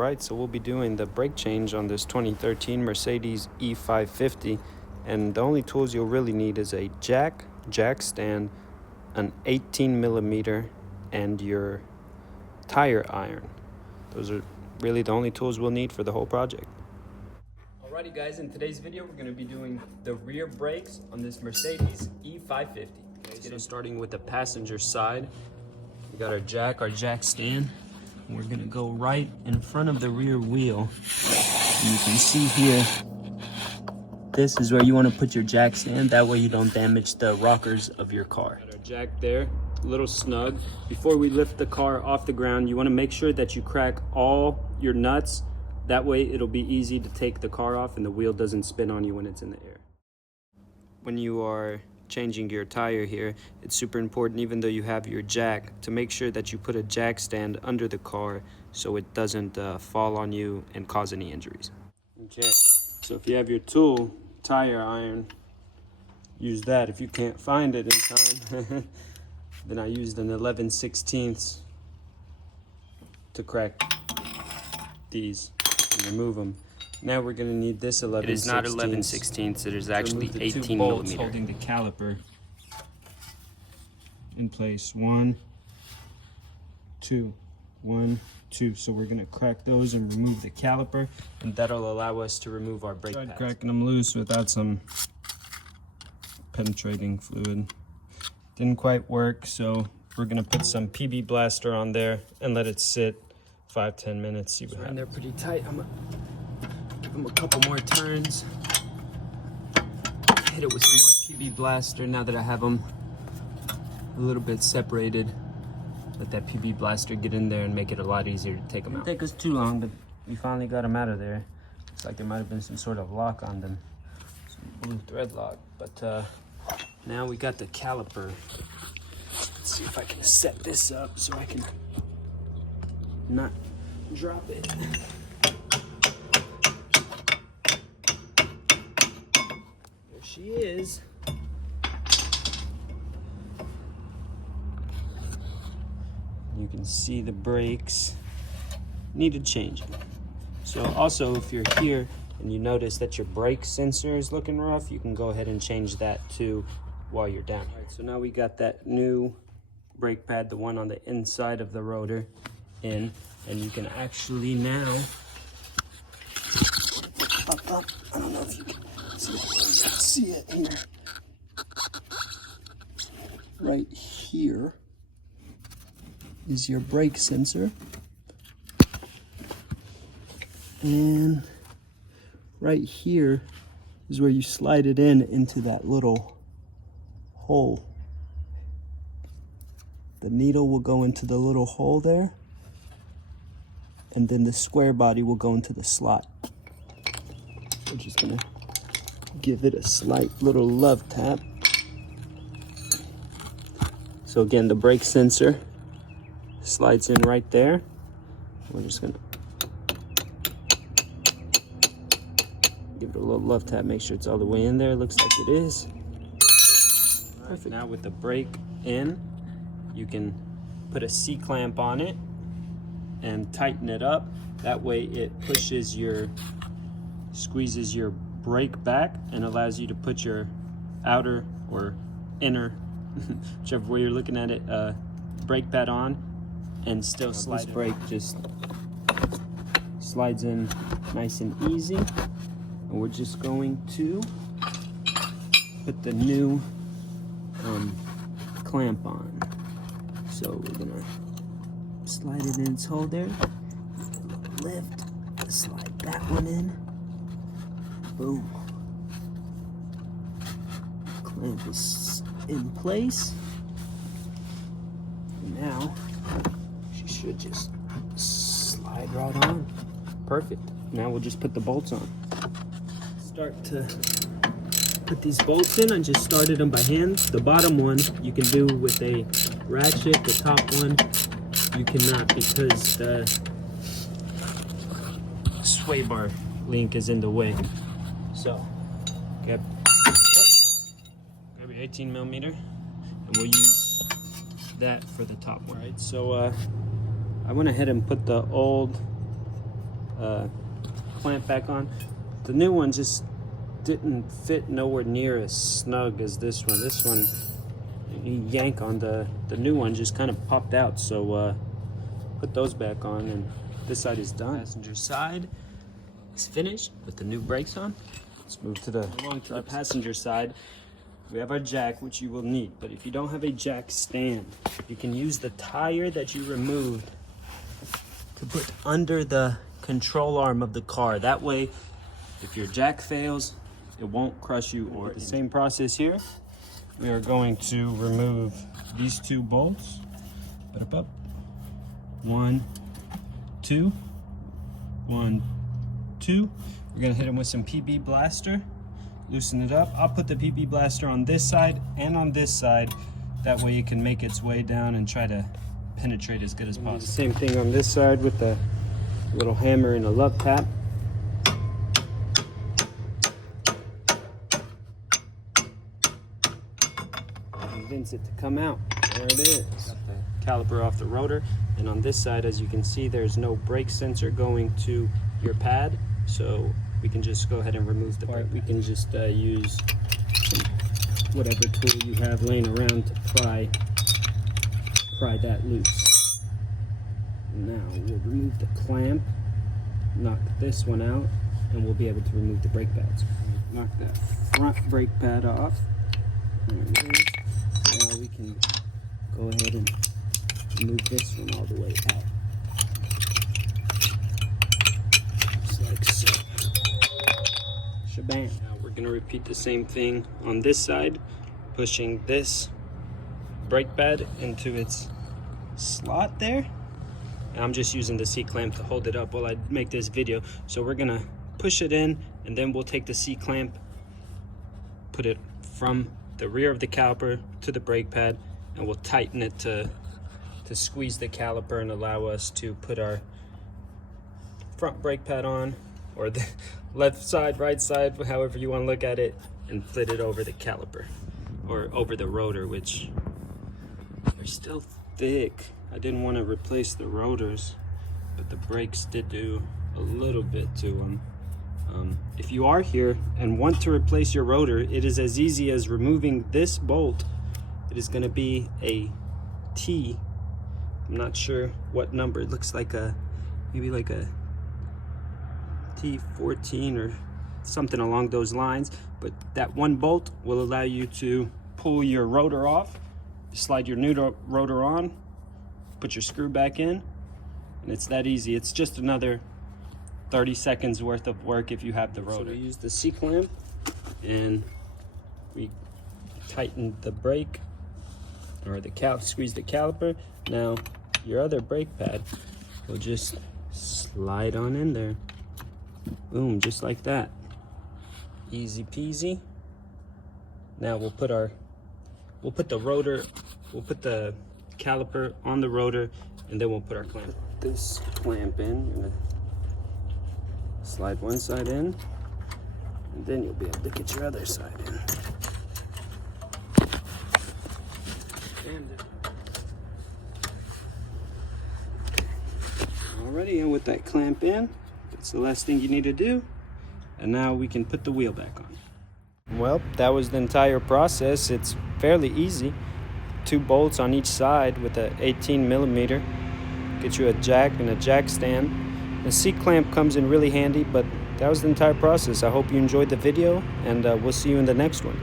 Alright, so we'll be doing the brake change on this 2013 Mercedes E550, and the only tools you'll really need is a jack stand, an 18mm, and your tire iron. Those are really the only tools we'll need for the whole project. Alrighty guys, in today's video we're going to be doing the rear brakes on this Mercedes E550. So starting with the passenger side, we got our jack stand. We're gonna go right in front of the rear wheel. And you can see here, this is where you want to put your jack stand. That way you don't damage the rockers of your car. Got our jack there, a little snug. Before we lift the car off the ground, you want to make sure that you crack all your nuts. That way it'll be easy to take the car off and the wheel doesn't spin on you when it's in the air. When you are changing your tire here, it's super important, even though you have your jack, to make sure that you put a jack stand under the car so it doesn't fall on you and cause any injuries. Okay, so if you have your tool, tire iron, use that. If you can't find it in time, then I used an 11/16 to crack these and remove them. Now we're gonna need this 11/16. It is not 11/16, it is actually 18mm. Holding the caliper in place. 1, 2, 1, 2. So we're gonna crack those and remove the caliper, and that'll allow us to remove our brake pads. Tried cracking them loose without some penetrating fluid. Didn't quite work, so we're gonna put some PB Blaster on there and let it sit 5-10 minutes. See what happens. They're pretty tight. I'm gonna give them a couple more turns. Hit it with some more PB Blaster now that I have them a little bit separated. Let that PB Blaster get in there and make it a lot easier to take them out. Didn't take us too long, but we finally got them out of there. Looks like there might have been some sort of lock on them. Some blue thread lock. But now we got the caliper. Let's see if I can set this up so I can not drop it. She is. You can see the brakes needed changing. So also, if you're here and you notice that your brake sensor is looking rough, you can go ahead and change that too while you're down here. So now we got that new brake pad, the one on the inside of the rotor, in, and you can actually now up. I don't know if you can see it here. Right here is your brake sensor, and right here is where you slide it into that little hole. The needle will go into the little hole there, and then the square body will go into the slot. We're just gonna give it a slight little love tap. So again, the brake sensor slides in right there. We're just gonna give it a little love tap, make sure it's all the way in there. Looks like it is. Perfect. Now with the brake in, you can put a C-clamp on it and tighten it up. That way it squeezes your brake back and allows you to put your outer or inner, whichever way you're looking at it, brake pad on and still slide. This brake just slides in nice and easy. And we're just going to put the new clamp on. So we're gonna slide it in its hole there, lift, slide that one in, boom. Clamp is in place. Now she should just slide right on. Perfect. Now we'll just put the bolts on. Start to put these bolts in. I just started them by hand. The bottom one you can do with a ratchet. The top one you cannot, because the sway bar link is in the way. So grab your 18mm, and we'll use that for the top one. All right, so I went ahead and put the old clamp back on. The new one just didn't fit nowhere near as snug as this one. This one, you yank on the new one, just kind of popped out. So put those back on, and this side is done. Passenger side is finished with the new brakes on. Let's move to the passenger side. We have our jack, which you will need, but if you don't have a jack stand, you can use the tire that you removed to put under the control arm of the car. That way, if your jack fails, it won't crush you. Or the same process here. We are going to remove these two bolts. Put up, 1, 2, 1, 2. We're gonna hit them with some PB Blaster. Loosen it up. I'll put the PB Blaster on this side and on this side. That way it can make its way down and try to penetrate as good as possible. Same thing on this side with the little hammer and a love tap. Convince it to come out. There it is. Got the caliper off the rotor, and on this side, as you can see, there's no brake sensor going to your pad, so we can just go ahead and remove the part. We can just use whatever tool you have laying around to pry that loose. Now we'll remove the clamp, knock this one out, and we'll be able to remove the brake pads. Knock that front brake pad off. There it is. Now we can go ahead and move this one all the way out. Just like so. Shabam. Now we're going to repeat the same thing on this side, pushing this brake pad into its slot there. And I'm just using the C-clamp to hold it up while I make this video. So we're going to push it in, and then we'll take the C-clamp, put it from the rear of the caliper to the brake pad, and we'll tighten it to squeeze the caliper and allow us to put our front brake pad on, or the left side, right side, however you want to look at it, and flip it over the caliper or over the rotor, which they're still thick. I didn't want to replace the rotors, but the brakes did do a little bit to them. If you are here and want to replace your rotor, it is as easy as removing this bolt. It is going to be a T. I'm not sure what number. It looks like maybe like a T14 or something along those lines. But that one bolt will allow you to pull your rotor off, slide your new rotor on, put your screw back in, and it's that easy. It's just another 30 seconds worth of work if you have the rotor. So we use the C-clamp and we tighten the brake, or squeeze the caliper. Now your other brake pad will just slide on in there. Boom, just like that. Easy peasy. Now we'll put the caliper on the rotor, and then we'll put our clamp. Put this clamp in. Slide one side in, and then you'll be able to get your other side in. Alrighty, and with that clamp in, that's the last thing you need to do. And now we can put the wheel back on. Well, that was the entire process. It's fairly easy. 2 bolts on each side with a 18 millimeter. Get you a jack and a jack stand. The C-clamp comes in really handy, but that was the entire process. I hope you enjoyed the video, and we'll see you in the next one.